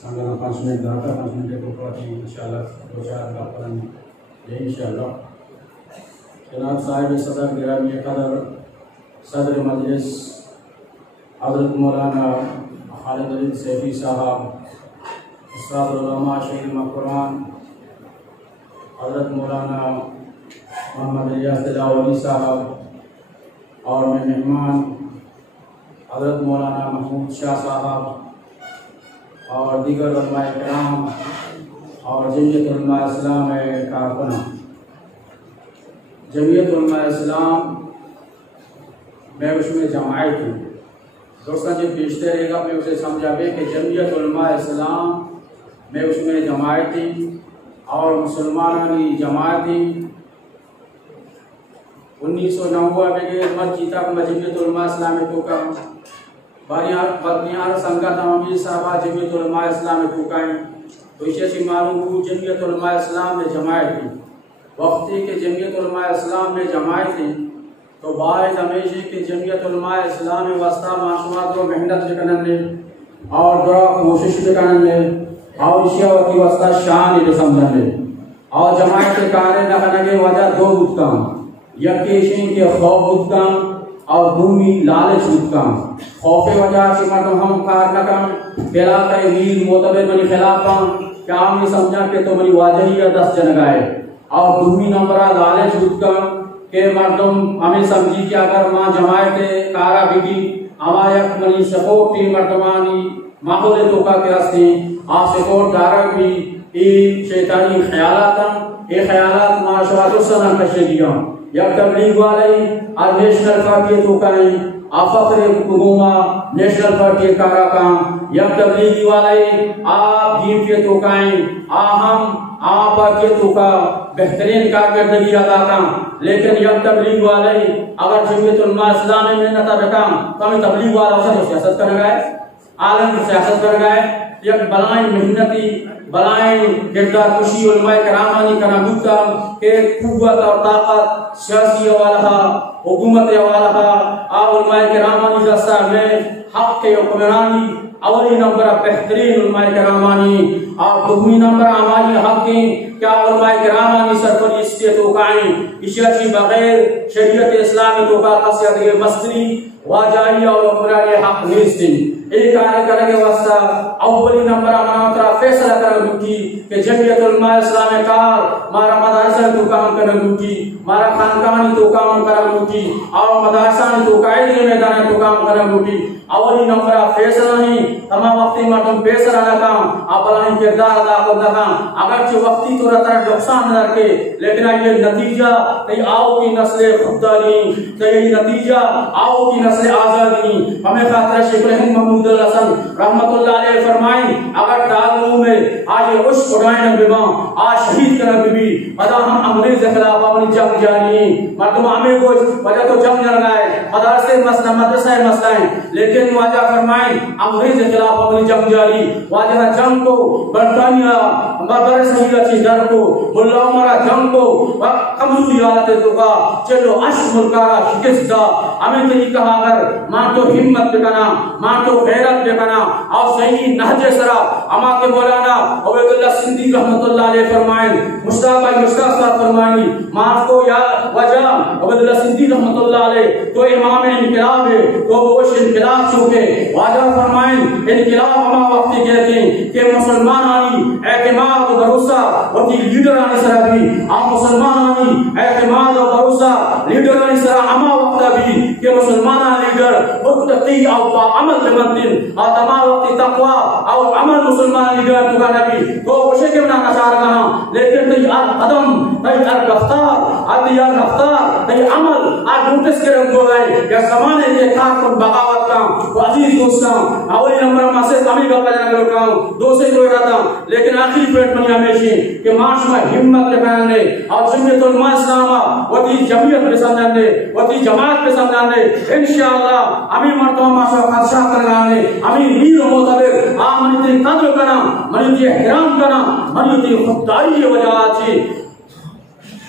Sangat 5 menit berapa 5 menit berapa insyaallah berjalan kapan ya insyaallah. जनाब साहिब सदर गिरामी कदर सदर मजलिस हज़रत मौलाना खालिद अली सैफी साहब उस्ताद उलमा शेख कुरान हज़रत मौलाना मोहम्मद इलियास दिलावरी साहब और मैं मेहमान हज़रत मौलाना महमूद शाह साहब और दीगर उलमाए किराम और जमीयत उलमा इस्लाम कारकुना। जमीयत उलमा इस्लाम मैं उसमें जमायत हूँ दोस्तों जो पूछते रहेगा मैं उसे समझावे कि जमीयत उलमा इस्लाम मैं उसमें जमायत थी और मुसलमानों की जमात थी 1990 में मत जीता जमीयत उलमा इस्लाम तो का बनियार संगत अमीर साहबा जमीयत उलमा इस्लाम तो का तो इसे मालूम जमीयत उलमा इस्लाम में जमायत थी वक्ती के जमीयत उलमा इस्लाम में जमायत थी तो बायस हमेशा के जमीयत उलमा इस्लाम में वस्ता माशुआ तो मेहनत करने और दुआ कोशिश करने और इशिया की वस्ता शान इधर समझने और जमायत के कार्य न करने के वजह दो उत्तम यकेशन के खौफ उत्तम और भूमि लालच उत्तम खौफ वजह से मतलब हम कार न कर बेला का वीर मोतबे मनी खिलाफ क्या हमने समझा के तो मनी वाजही या 10 जन गाए और भूमि नंबर लालच उत्तम के मर्दम हमें समझी कि अगर मां जमायत कारा बिगी अमायक मनी सपोर्ट टी मर्दमानी माहौल तो का के रास्ते आ सपोर्ट दारा भी ए शैतानी ख्यालात ए ख्यालात माशाअल्लाह सना कशदिया या तबलीग वाले और नेशनल पार्टी तो का नहीं आफखरे हुकुमा नेशनल पार्टी कारा का या तबलीगी वाले आप जीव के तो काएं हम आप के तो का बेहतरीन कारकर्दगी अदा का लेकिन यह तबलीग वाले अगर जमीयत उलमा इस्लाम में मेहनत रखा तो हमें तबलीग वाला उसे सियासत कर गए आलम सियासत कर गए यह बलाएं मेहनती बलाएं किरदार खुशी उलमाए करामानी कराबूता के कुव्वत और ताकत सियासी वाला हुकूमत वाला उलमाए करामानी दस्ता में हक के हुक्मरानी अवली नंबर बेहतरीन उलमाए करामानी और दुगनी नंबर हमारी हक की क्या उलमाए करामानी सरपरी इससे तो काएं इशाची बगैर शरीयत इस्लाम तो का खसियत के मस्ती वाजाई और हुक्मरानी हक निस्ती एक कार्य करने के वास्ता अव्वली नंबर हमारा फैसला करने की कि जमीयत उलमा इस्लाम कार मारा मदरसा तो काम करने की मारा खानकानी तो काम करने की और मदरसा तो कायदे में दाने तो काम करने की अवली नंबर फैसला नहीं तमाम वक्ती में तुम फैसला ना काम अपना किरदार अदा करना काम अगर जो वक्ती तो रहता है नुकसान न रखे लेकिन ये नतीजा नहीं आओ की नस्ल खुददारी तो ये नतीजा आओ की नस्ल आजादी हमें खातिर शेख महमूद हसन रहमतुल्लाह अलैह फरमाएं अगर दागों में आज उस उड़ाए न बिमा आज शहीद कर बीबी अदा हम अंग्रेज के खिलाफ अपनी जंग जारी मर्दम हमें को वजह तो जंग न लगाए मदरसे मसला मदरसा मसला है लेकिन वाजा फरमाएं अंग्रेज के खिलाफ अपनी जंग जारी वाजा जंग को बरतानिया मगर सही अच्छी दर को मुल्ला उमरा जंग को कमजोरी हालत तो का चलो अश मुल्कारा शिकस्त हमें तो कहा अगर मान तो हिम्मत दिखाना मान तो गैरत दिखाना और सही नहज सरा अमा के मौलाना अबेदुल्लाह सिंधी रहमतुल्लाह अलैह फरमाएं मुश्ताक भाई मुश्ताक साहब फरमाएं माफ को या वजह अबेदुल्लाह सिंधी रहमतुल्लाह अलैह तो इमाम इनकलाब है तो वो इनकलाब चूके वाजा फरमाएं इनकलाब अमा वक्त कहते हैं कि मुसलमान आनी एतमाद और भरोसा वकी लीडर आने सरा भी आप मुसलमान आनी एतमाद और भरोसा लीडर आने सरा अमा वक्त भी कि मुसलमान लीडर मुत्तकी और अमल जमतिन और तमाम वक्त तकवा और अमल मुसलमान लीडर तो नबी तो उसे के ना नशार कहां लेकिन तो यार कदम तो यार रफ्तार यार रफ्तार तो नोटिस के रंग गए या जमाने के कारकुन बगावत का अजीज दोस्तों अवली नंबर में से कमी का पहले नंबर का दो से दो रहता लेकिन आखिरी पॉइंट में हमेशा कि मार्च में हिम्मत के बयाने और जमीयत उलमा इस्लामा वती जमीयत पे समझाने वती जमात पे समझाने इंशाअल्लाह अमी मर्तबा माशा खर्चा करने अमी वीर मोतबर आ मनिती कद्र करना मनिती एहतराम करना मनिती खुदाई वजह थी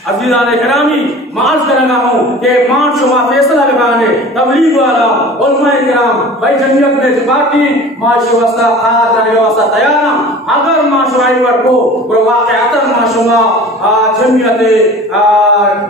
अजीज़ान किरामी मार्च कर रहा हूँ कि मार्च में फैसला लगाने तबलीग वाला उलमा किराम भाई जमीयत में बाकी माशी वस्ता खाद करने वास्ता तैयार ना अगर माशवाई वर्ग को वाक़अतन माशुमा जमीयत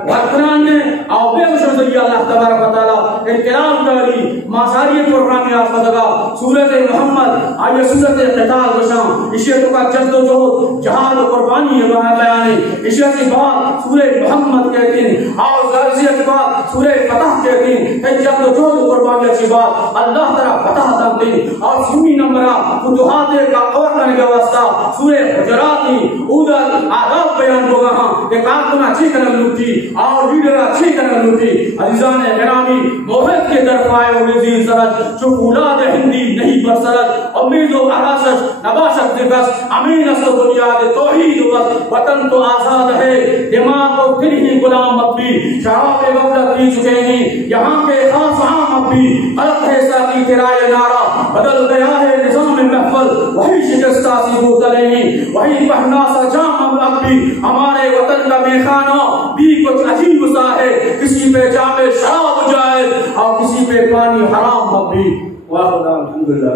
वर्करान ने और बेवजह अल्लाह तबारक व तआला इनकलाब करी मासारी प्रोग्राम याफ्ता सूरत मोहम्मद आये सूरत क़िताल बशाम इशे तो का जद्दोजहद जहाद कुर्बानी बयान इशे की बात सूरत मोहम्मद के दिन और गाजियत बात सूरह फतह के दिन है जद्दोजहद कुर्बानी की बात अल्लाह तआला फतह दम दिन और सुन्नी नंबरा फुतुहात का कवर करने के वास्ता सूरह हुजरात की उदर आदाब बयान होगा हां कि कारकुन अच्छी करने लूटी और लीडर अच्छी करने लूटी अजीजान गिरामी मोहब्बत के तरफ आए और नजीर सरज जो औलाद हिंदी नहीं बरसरत उम्मीद व आरासश नबाशत दिगस अमीन असल बुनियाद तौहीद वतन तो आजाद है दिमाग और दिल ही गुलाम अब भी शराब गफलत पी चुके हैं यहाँ के खास आम अब भी गलत है साकी तेरा ये नारा बदल गया है निजाम महफल वही शिकस्ता सी बोतलें हैं वही पहना सा जाम अब भी हमारे वतन का मेखाना भी कुछ अजीब सा है किसी पे जामे शराब जाए और किसी पे पानी हराम अब भी वाह अल्हम्दुलिल्लाह।